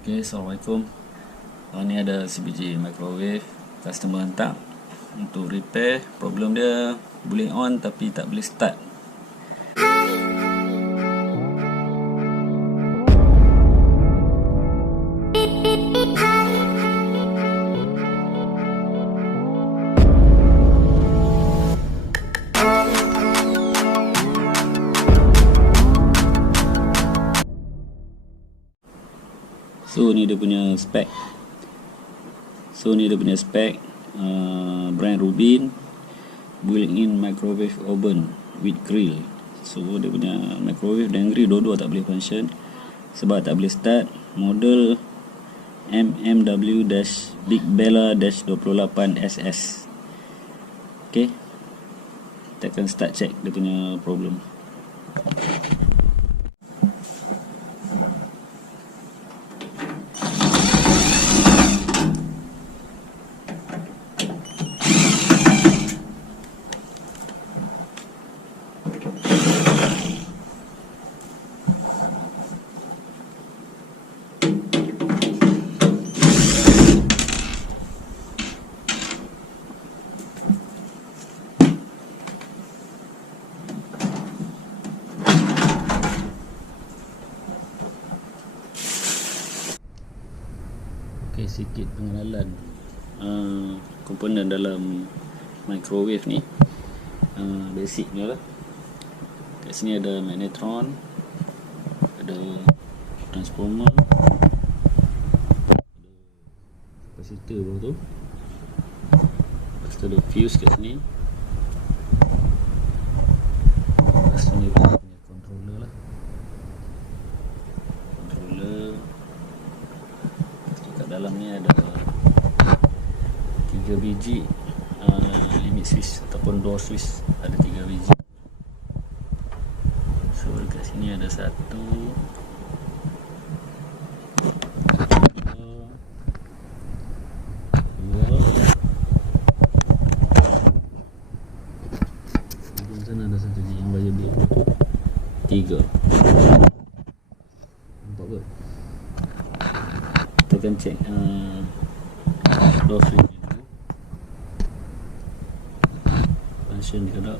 Okay, Assalamualaikum. Ni ada sebiji microwave customer hantar untuk repair. Problem dia boleh on tapi tak boleh start. So ni dia punya spek. Brand Rubine, built-in microwave oven with grill. So dia punya microwave dan grill dua-dua tak boleh function sebab tak boleh start. Model MMW-Big Bella-28SS. Okay, kita akan start check dia punya problem. Okay, sikit pengenalan komponen dalam microwave ni. Basicnya lah, kat sini ada magnetron, ada transformer, ada capacitor bawah tu, lepas tu ada fuse kat sini, lepas tu ni punya controller lah, dalam ni ada 3 biji limit switch ataupun door switch, ada 3 biji. So dekat sini ada 1, 2, di sana ada 1 biji yang wire bill, 3. Nampak ke? Kita akan check door switch ni dulu, function dia tak.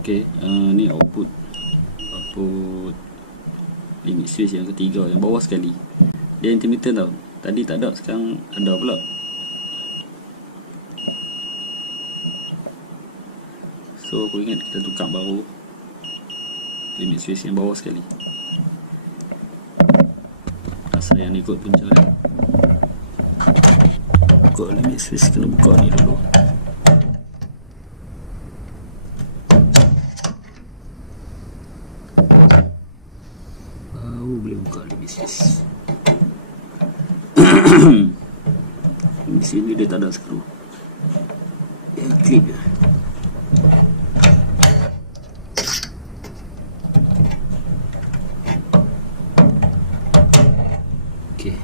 Okay, ni output limit switch yang ketiga, yang bawah sekali. Dia intermittent tau, tadi tak ada, sekarang ada pula. So aku ingat kita tukar baru limit switch yang bawah sekali. Rasa yang ikut punca dia. Buka limit switch, kena buka ni dulu. Boleh buka limit switch. Di sini dia tak ada skru, dia klip je. Okay,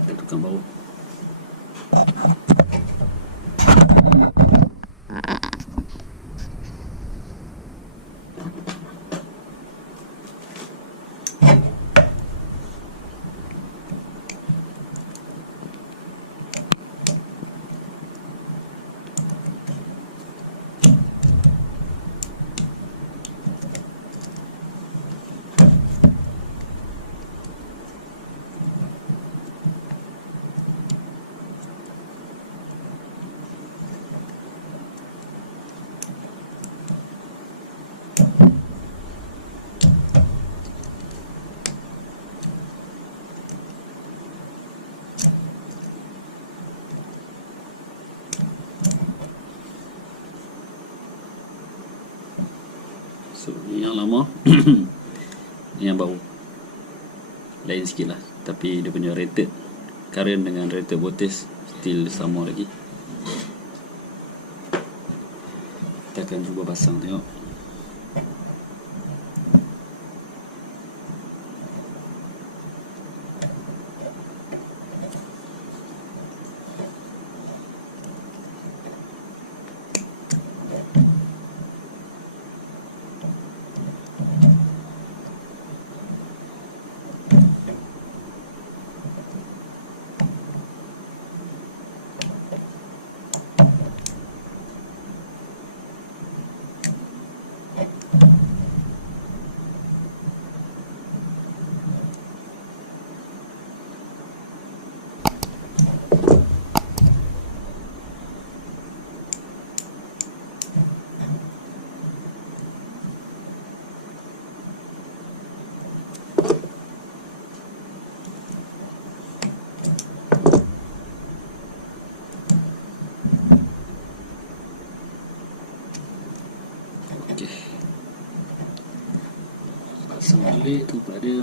kita tukar bawah. So ni yang lama. Ni yang baru. Lain sikit lah, tapi dia punya rated current dengan rated voltage still sama lagi. Kita akan cuba pasang tengok. Okey. Pasang balik tempat dia.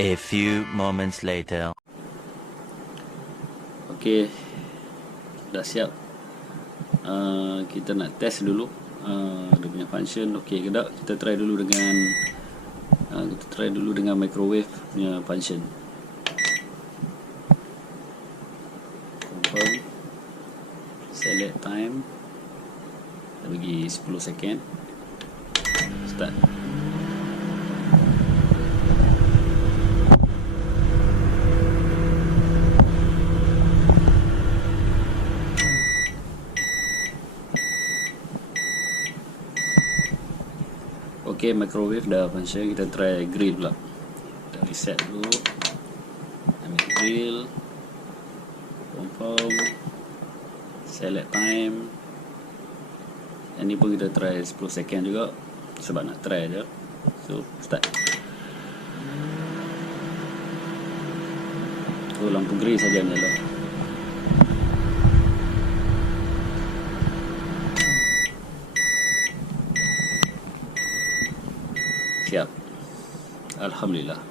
A few moments later. Okey, dah siap. Kita nak test dulu dia punya function okey ke tak. Kita try dulu dengan microwave punya function. Confirm. Select time. Kita bagi 10 second. Start. Okey, microwave dah function. Kita try grill pula. Kita reset dulu. Ambil grill. Confirm. Select time. Yang ni pun kita try 10 second juga, sebab nak try je. So, start. So, lampu grill saja nyala. Siap. Alhamdulillah.